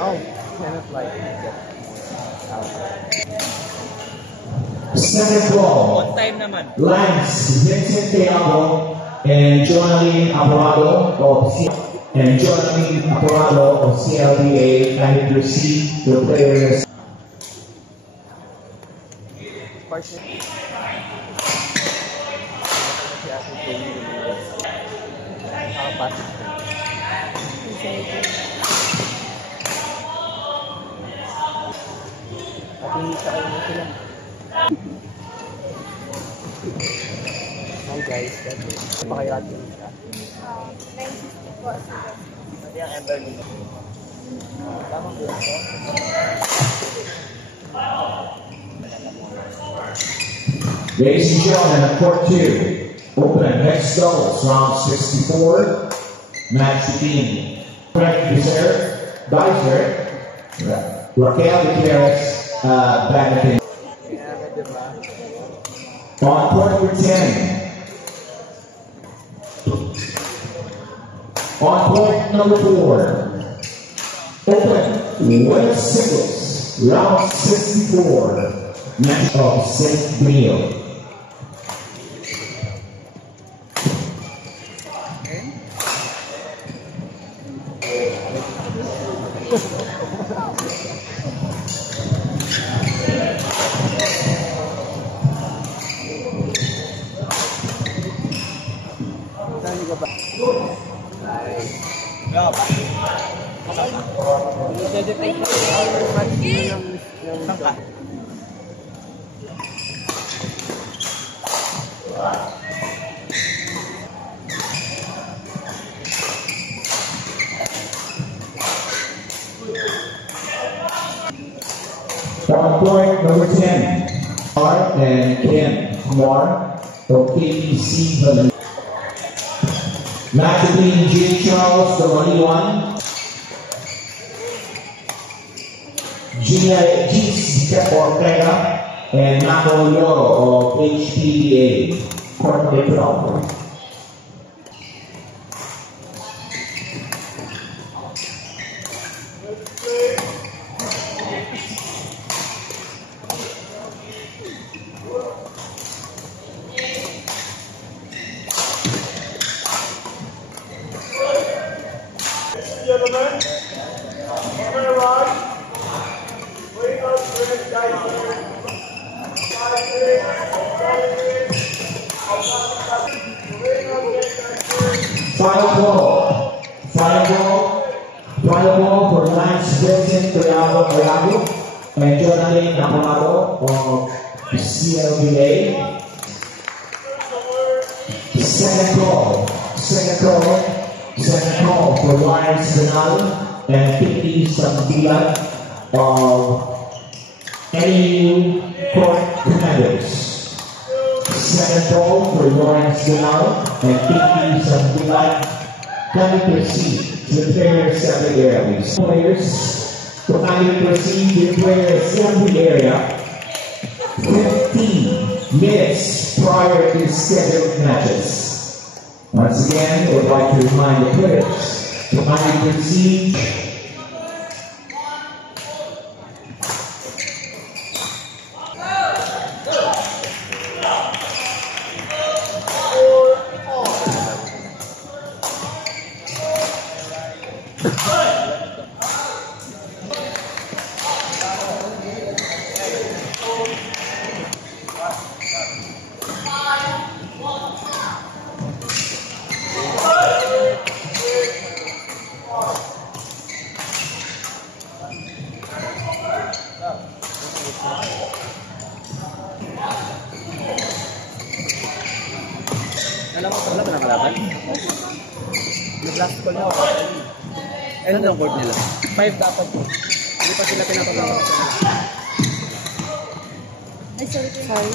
Oh, kind of like second ball. on time naman. Lance Vincent Tiago and Jonathan Apurado of CLBA and receive the players. Hi guys, pakayati siya. 950 po. Pati ang ember nito. Tamang po ito. Ladies and gentlemen, court 2. Open next doubles, round 64. Match between Dicer, Raquel Gutierrez, Badminton. On court number 10. On court number 4. Open women's singles, round 64. Match of St. Neil. On point number 10, R and Ken Kumar of KPC Bali. Match between J. Charles, the money one. Gina G's Ortega and Mako Loro of HPBA. Court number 12. Gentlemen, very right. Wait up, guys. Final ball for Lance Vincent Tiago and Jonathan Apurado of CLBA. Second call for Lawrence Benal and Pinky Sambilan of NAU Court Commanders. Second call for Lawrence Benal and Pinky Sambilan. Can we proceed to the player assembly area, please? Players, to kindly proceed to the player assembly area 15 minutes prior to scheduled matches. Once again, I would like to remind the players to kindly proceed. Alam mo pala na kalaban? Nag-last call na ako. Ano ang board nila? 5 dapat po. Hindi pa sila pinapagawa. Ay, sorry.